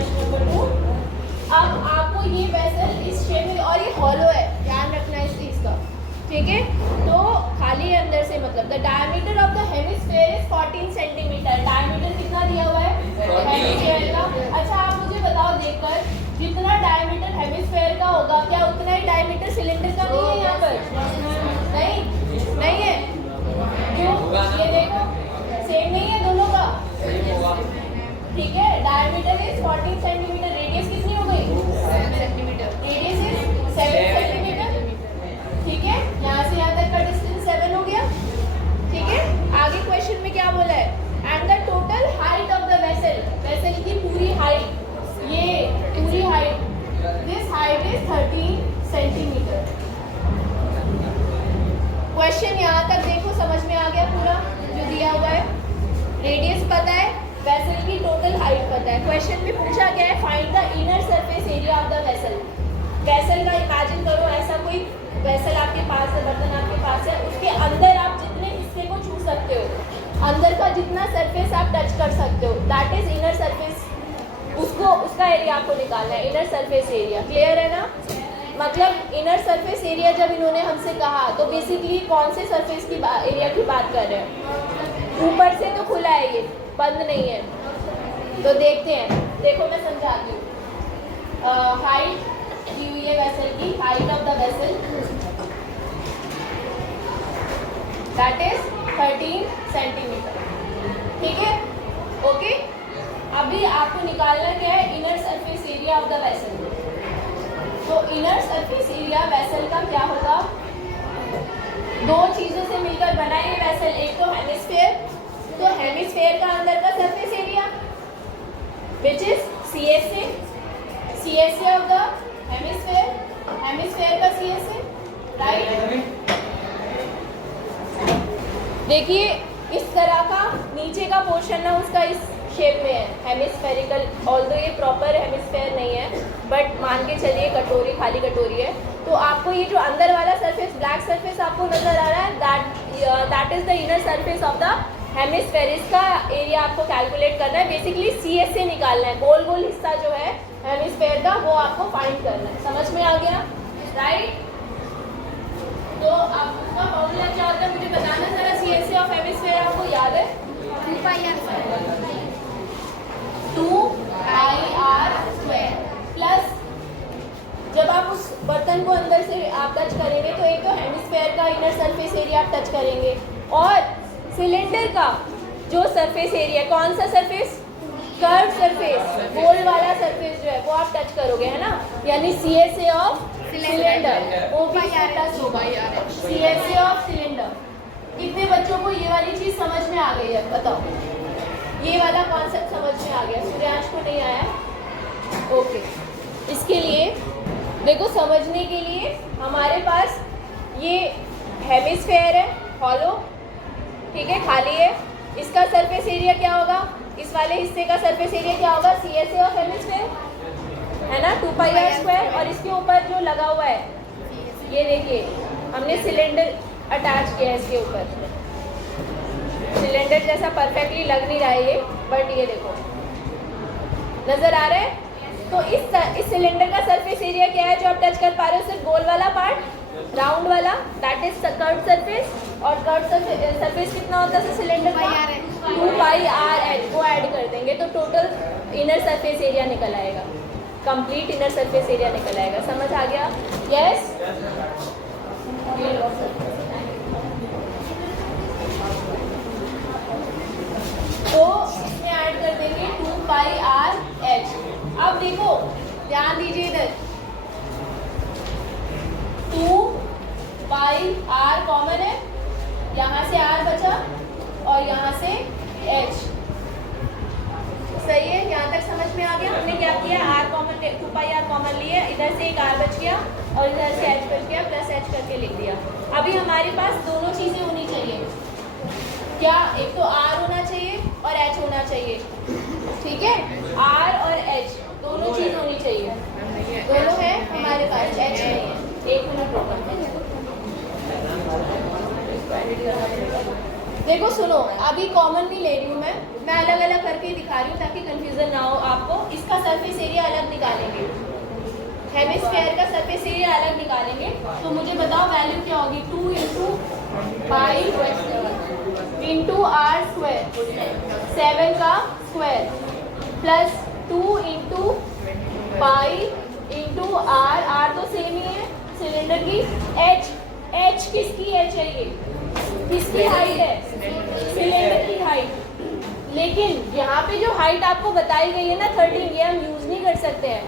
Question number 2। अब आपको ये वेसल इस शेप में, और ये हॉलो है, ध्यान रखना इस चीज का, ठीक है। तो खाली है अंदर से, मतलब the diameter of the hemisphere is 14 centimetre. Diameter कितना दिया हुआ है हेमिस्फीयर का? अच्छा आप मुझे बताओ देखकर, जितना डायमीटर हेमिस्फीयर का होगा क्या उतना ही डायमीटर सिलेंडर का नहीं है यहाँ पर? नहीं है। क्यों? ये देखो सेम नहीं है दोनों का, ठीक है। डायमीटर इज 14 सेंटीमीटर, रेडियस कितनी हो गई? 7 सेंटीमीटर। रेडियस इज 7 सेंटीमीटर, ठीक है। यहाँ से यहाँ तक का डिस्टेंस 7 हो गया, ठीक है। आगे क्वेश्चन में क्या बोला है? And the total height of the vessel, vessel की पूरी हाइट, ये पूरी height, this height is 13 centimetre. Question यहाँ तक देखो समझ में आ गया पूरा जो दिया हुआ है। रेडियस पता है, वेसल की टोटल हाइट पता है। क्वेश्चन में पूछा गया है find the inner surface area of the vessel. Vessel का इमेजिन करो, ऐसा कोई वेसल आपके पास है, बर्तन आपके पास है, उसके अंदर आप जितने हिस्से को छू सकते हो, अंदर का जितना सरफेस आप टच कर सकते हो, दैट इज इनर सरफेस। उसका एरिया आपको निकालना है, इनर सरफेस एरिया। क्लियर है ना? मतलब इनर सरफेस एरिया जब इन्होंने हमसे कहा तो बेसिकली कौन से सरफेस की एरिया की बात कर रहे हैं? ऊपर से तो खुला है, ये बंद नहीं है। तो देखते हैं, देखो मैं समझाती हूँ। हाइट दी हुई है वेसल की, height of the vessel that is 13 centimetre, ठीक है। ओके, अभी आपको निकालना क्या है? Inner surface area of the vessel. तो इनर सरफेस एरिया वेसल का क्या होगा? दो चीजों से मिलकर बना है ये वेसल, एक तो हेमिस्फीयर, तो हेमिस्फीयर का अंदर का surface area which is CSA of the hemisphere, hemisphere का CSA, राइट। देखिए इस तरह का नीचे का पोर्शन है उसका इस शेप में है, हेमिस्फेरिकल। ऑल्दो ये प्रॉपर हेमिस्फीयर नहीं है, बट मान के चलिए कटोरी, खाली कटोरी है। तो आपको ये जो अंदर वाला सरफेस, ब्लैक सरफेस आपको नजर आ रहा है, that is the inner surface of the hemisphere. इसका एरिया आपको कैलकुलेट करना है, बेसिकली CSA निकालना है। गोल गोल हिस्सा जो है हेमिस्फीयर का वो आपको फाइंड करना है। समझ में आ गया, राइट? तो अब उसका फॉर्मूला क्या होता है मुझे बताना जरा। CSA ऑफ हेमिस्फीयर आपको याद है? 2πr² प्लस जब आप उस बर्तन को अंदर से आप टच करेंगे तो एक तो हेमिस्फीयर का इनर सरफेस एरिया आप टच करेंगे, और सिलेंडर का जो सरफेस एरिया, कौन सा सरफेस? कर्व सरफेस, गोल वाला सरफेस जो है वो आप टच करोगे, है ना। यानी CSA ऑफ सिलेंडर वो भी प्लस होगा। CSA of cylinder. कितने बच्चों को ये वाली चीज समझ में आ गई है? बताओ, ये वाला कॉन्सेप्ट समझ में आ गया? सूर्यांश को नहीं आया? ओके, इसके लिए देखो, समझने के लिए हमारे पास ये हेमिस्फीयर है, हॉलो, ठीक है, खाली है। इसका सरफेस एरिया क्या होगा? इस वाले हिस्से का सरफेस एरिया क्या होगा? CSA ऑफ हेमिस्फीयर, है ना, 2πr²। और इसके ऊपर जो लगा हुआ है, ये देखिए हमने सिलेंडर अटैच किया है इसके ऊपर। सिलेंडर जैसा परफेक्टली लग नहीं रहा है ये, बट ये देखो नजर आ रहा है। तो इस सिलेंडर का सरफेस एरिया क्या है जो आप टच कर पा रहे हो? सिर्फ गोल वाला पार्ट, राउंड वाला, दैट इज कर्व्ड सरफेस। और कर्व्ड सरफेस कितना होता है सिलेंडर का? 2πr² वो ऐड कर देंगे तो टोटल इनर सरफेस एरिया निकल आएगा, कंप्लीट इनर सरफेस एरिया निकल आएगा। समझ आ गया? यस। तो इसमें ऐड कर देंगे 2πr/h। अब देखो ध्यान दीजिए इधर, 2πr कॉमन है, यहाँ से r बचा और यहाँ से h। सही है? यहाँ तक समझ में आ गया? हमने क्या किया? r कॉमन, 2πr कॉमन लिए, इधर से एक r बच गया और इधर से h बच गया, प्लस h करके लिख दिया। अभी हमारे पास दोनों चीजें होनी चाहिए क्या? एक तो r होना चाहिए और h होना चाहिए, ठीक है। r और h दोनों चीज होनी चाहिए, दोनों है हमारे पास, h नहीं है। एक मिनट रुको, देखो सुनो, अभी कॉमन भी ले रही हूँ मैं अलग अलग करके दिखा रही हूँ ताकि कंफ्यूजन ना हो आपको। इसका सरफेस एरिया अलग निकालेंगे, हेमिस्फेयर का सरफेस एरिया अलग निकालेंगे। तो मुझे बताओ वैल्यू क्या होगी, 2 into pi into r square, 7 का square, plus 2 into pi into r तो सेम ही है सिलेंडर की। एच किसकी एच है, ये किसकी हाइट है, सिलेंडर की हाइट। लेकिन यहाँ पे जो हाइट आपको बताई गई है ना 13, ये हम यूज नहीं कर सकते हैं।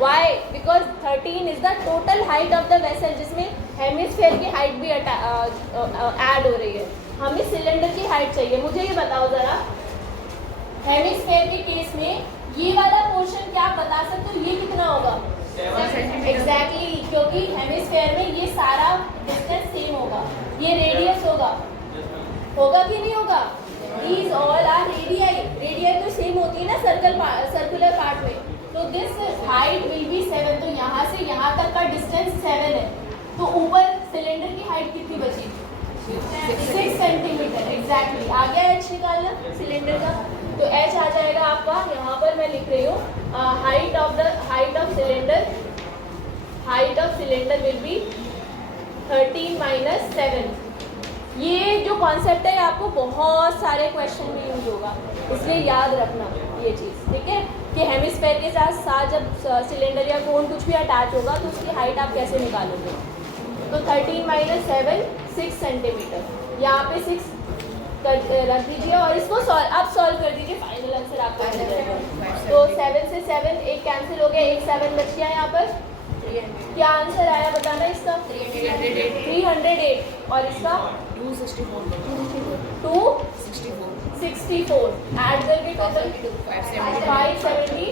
Why? Because 13 is the total height of the vessel, जिसमें हेमिस्फेयर की हाइट भी ऐड हो रही है। हमें सिलेंडर की हाइट चाहिए। मुझे ये बताओ जरा, हेमिस्फेयर के केस में ये वाला पोर्शन क्या आप बता सकते हो, ये कितना होगा? एग्जैक्टली, क्योंकि हेमिस्फेयर में ये सारा डिस्टेंस सेम होगा, ये रेडियस होगा कि नहीं होगा? These all are रेडियाई तो सेम होती है ना सर्कुलर पार्ट में। तो दिस हाइट विल बी 7, तो यहाँ से यहाँ तक का डिस्टेंस 7 है। तो ऊपर सिलेंडर की हाइट कितनी बची? 6 सेंटीमीटर। एग्जैक्टली, आ गया एच निकालना सिलेंडर का। तो एच आ जाएगा आपका, यहाँ पर मैं लिख रही हूँ height of cylinder will be 13 minus 7। ये जो कॉन्सेप्ट है आपको बहुत सारे क्वेश्चन में यूज होगा, इसलिए याद रखना ये चीज़, ठीक है? कि हेमिस्फेयर के साथ जब सिलेंडर या कोन कुछ भी अटैच होगा तो उसकी हाइट आप कैसे निकालोगे। तो 13 माइनस 7 6 सेंटीमीटर, यहाँ पे 6 रख दीजिए और इसको अब सॉल्व कर दीजिए, फाइनल आंसर आपको मिल जाएगा। तो 7 से 7 एक कैंसिल हो गया, एक 7 बच गया यहाँ पर। क्या आंसर आया बताना इसका? 308 और इसका 264 ऐड करके टोटल 570